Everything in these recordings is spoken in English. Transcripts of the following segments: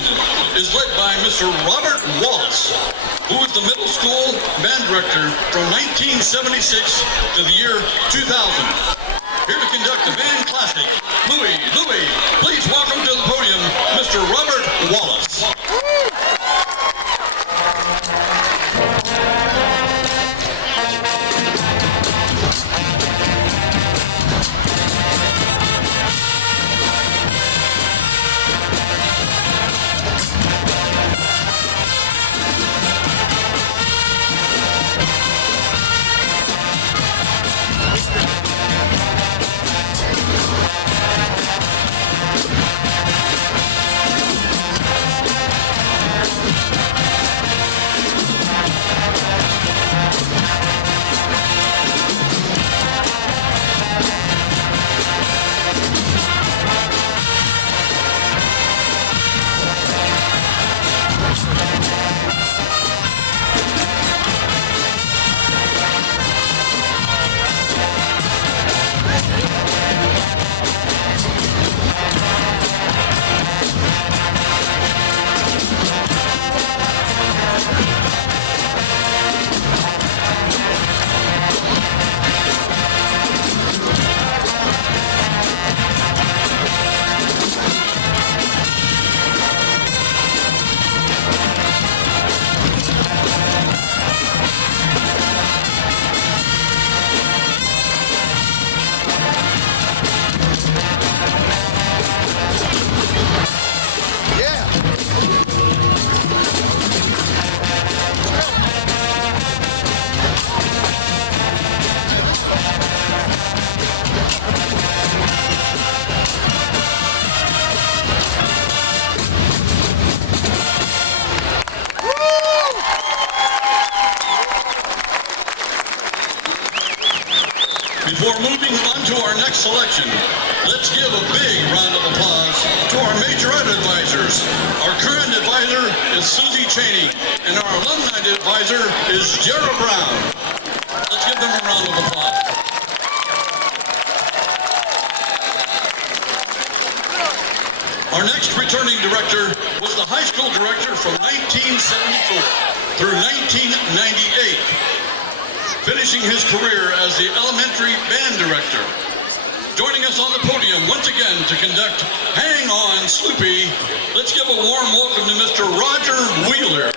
selection is led by Mr. Robert Wallace, who was the middle school band director from 1976 to the year 2000. Here to conduct the band classic, Louie, please welcome to the podium, Mr. Robert Wallace. Before moving on to our next selection, let's give a big round of applause to our majorette advisors. Our current advisor is Susie Cheney, and our alumni advisor is Jera Brown. Let's give them a round of applause. Our next returning director was the high school director from 1974 through 1998. Finishing his career as the elementary band director. Joining us on the podium once again to conduct Hang On Sloopy, let's give a warm welcome to Mr. Roger Wheeler.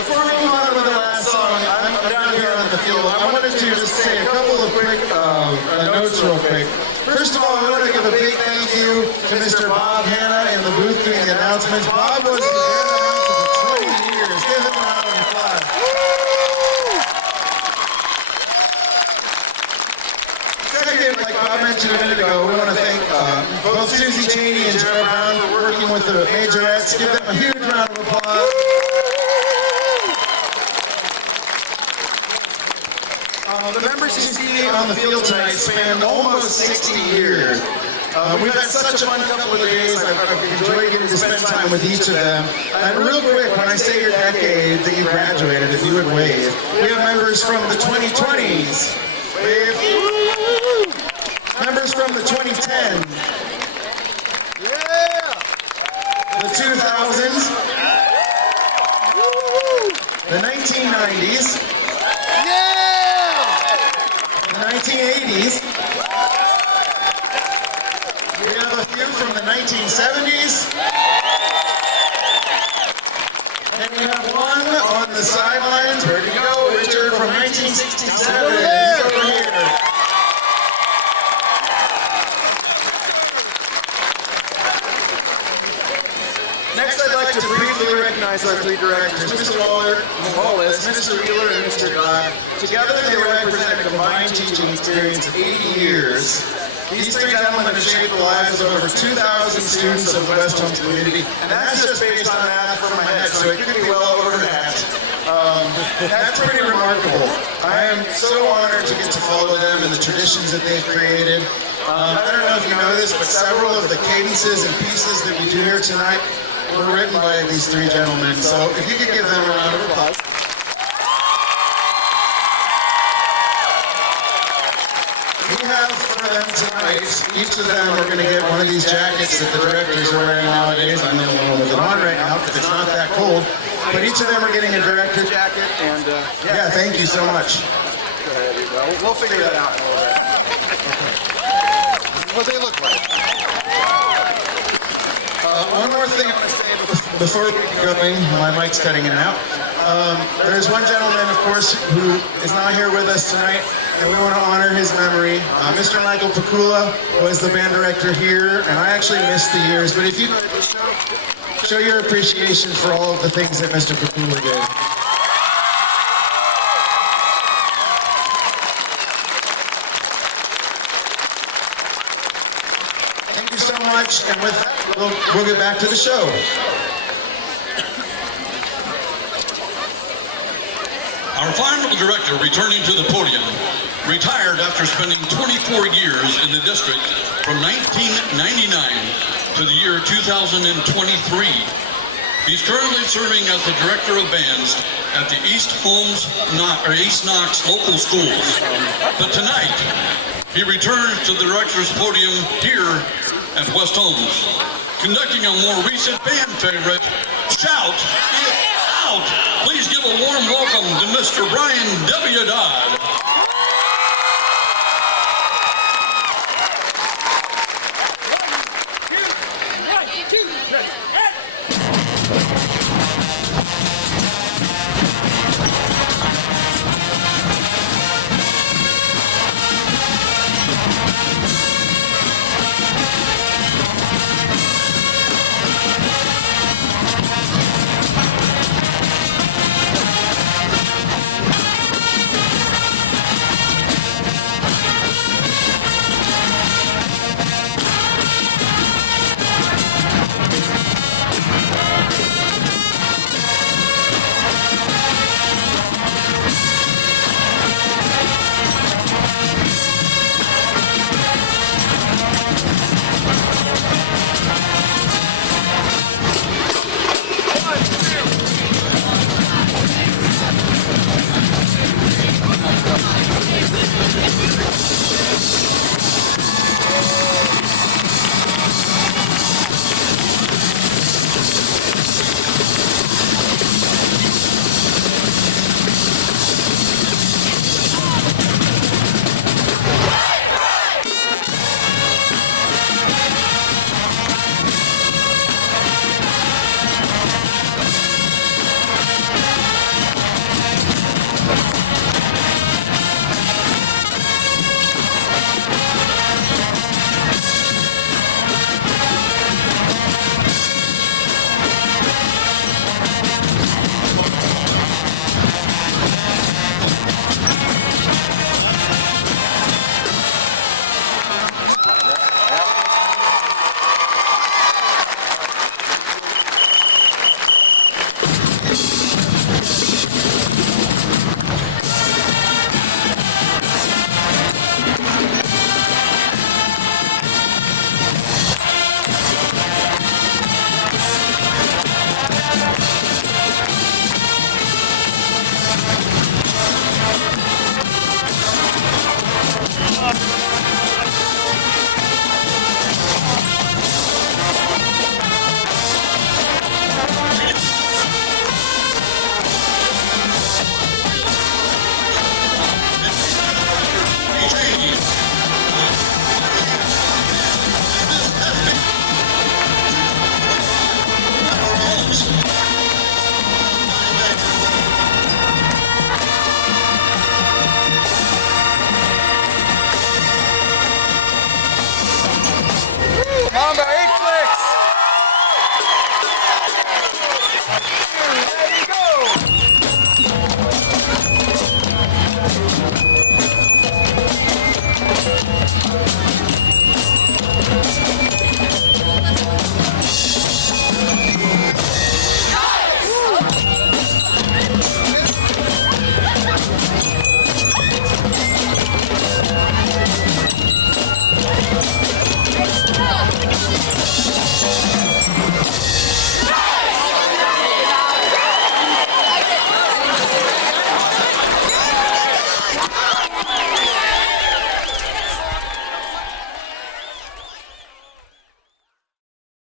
Before we move on to the last song, I'm down here on the field. I wanted to just say a couple of quick notes real quick. First of all, I want to give a big thank you to Mr. Bob Hanna in the booth doing the announcements. Bob was the band announcer for 20 years. Give him a round of applause. Second, like Bob mentioned a minute ago, we want to thank both Susie Cheney and Jera Brown for working with the majorettes. Give them a huge round of applause. The members you see on the field tonight span almost 60 years. We've had such a fun couple of days. I've enjoyed getting to spend time with each of them. And real quick, when I say your decade that you graduated, if you would wave. We have members from the 2020s. Wave. Members from the 2010s. The 2000s. The 1990s. The 1980s. We have a few from the 1970s. And we have one on the sidelines. Where'd you go, Richard? From 1967. Over here. Next, I'd like to briefly recognize our three directors, Mr. Wallace, Mr. Wheeler, and Mr. Dodd. Together, they represent a combined teaching experience of 80 years. These three gentlemen have shaped the lives of over 2,000 students of the West Holmes community, and that's just based on math from my head, so it could be well over that. That's pretty remarkable. I am so honored to get to follow them and the traditions that they've created. I don't know if you know this, but several of the cadences and pieces that we do here tonight were written by these three gentlemen, so if you could give them a round of applause. We have for them tonight, each of them are going to get one of these jackets that the directors are wearing nowadays. I'm the only one with it on right now because it's not that cold, but each of them are getting a director jacket, and yeah, thank you so much. Go ahead, we'll figure that out in a little bit. What they look like. One more thing I want to say before we get going, my mic's cutting in and out. There's one gentleman, of course, who is not here with us tonight, and we want to honor his memory. Mr. Michael Pakula was the band director here, and I actually missed the years, but if you show your appreciation for all of the things that Mr. Pakula did. Thank you so much, and with that, we'll get back to the show. Our final director returning to the podium retired after spending 24 years in the district from 1999 to the year 2023. He's currently serving as the director of bands at the East Knox local schools. But tonight, he returns to the director's podium here at West Holmes, conducting a more recent band favorite, Shout It Out. Please give a warm welcome to Mr. Brian W. Dodd.